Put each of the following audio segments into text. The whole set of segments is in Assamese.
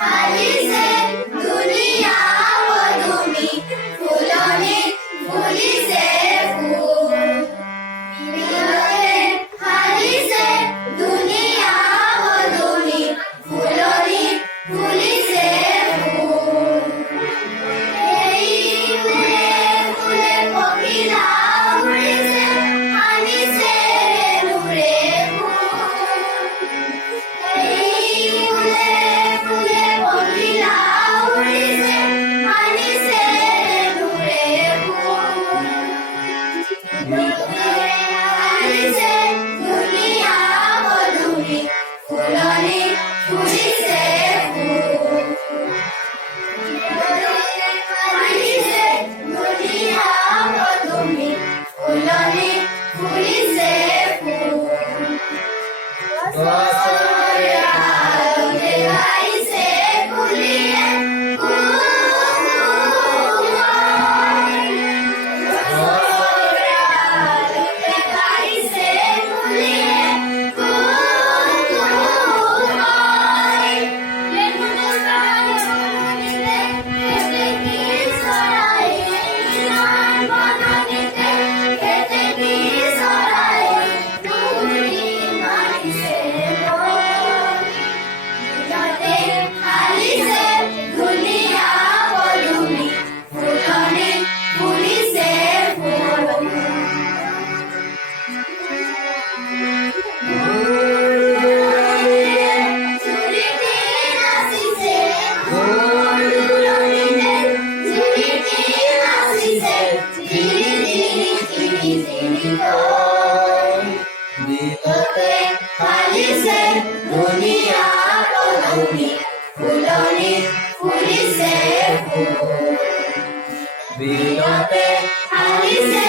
हालिसे दुनिया पदुमी फुलनी फुलिसे फूल मिलते हालिसे दुनिया पदुमी फुलनी फुलिसे फूल এই ফুলে ফুলে পখিলা উড়িছে আনিছে নূরে ফুল এই ফুলে ফুলে পখিলা উড়িছে আনিছে নূরে ফুল আনিছে দুনিয়া বধুনি ফুলনি ফুলিছে ফুল हालिसे दुनिया पदुमी फुलनी फुलिसे फूल गछरे आलोके गाइसे कुलिए गछरे आलोके गाइसे कुलिए मिलते हालिसे दुनिया पदुमी फुलनी फुलिसे फूल मिलते हालिसे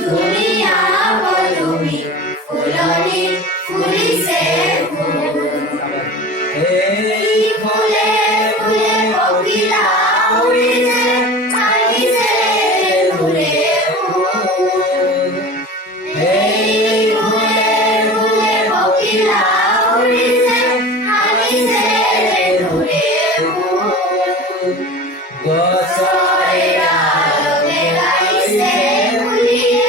दुनिया पदुमी फुलनी फुलिसे फूल এই ফুলে ফুলে পখিলা উড়িছে আনিছে নূরে ফুল এই ফুলে ফুলে পখিলা উড়িছে আনিছে নূরে ফুল গছৰে আলোকে গাইছে কুলিয়ে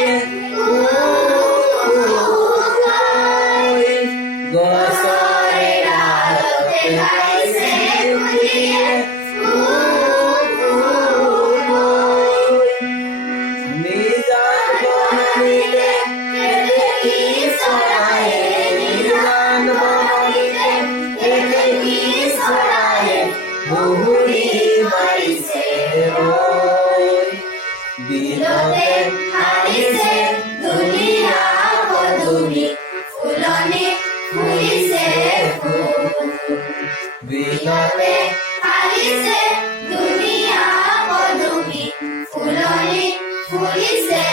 গছৰে আলোকে গাইছে কুলিয়ে নিজান বনিলে কেতেকী চৰায়ে নিজান বনিলে কেতেকী চৰায়ে বহুৰি মাৰিছে ৰৈ বিলতে হালিছে দুনিয়া পদুমি ফুলনি ফুলিছে ফুল বিলতে হালিছে দুনিয়া পদুমি ফুলনি ফুলিছে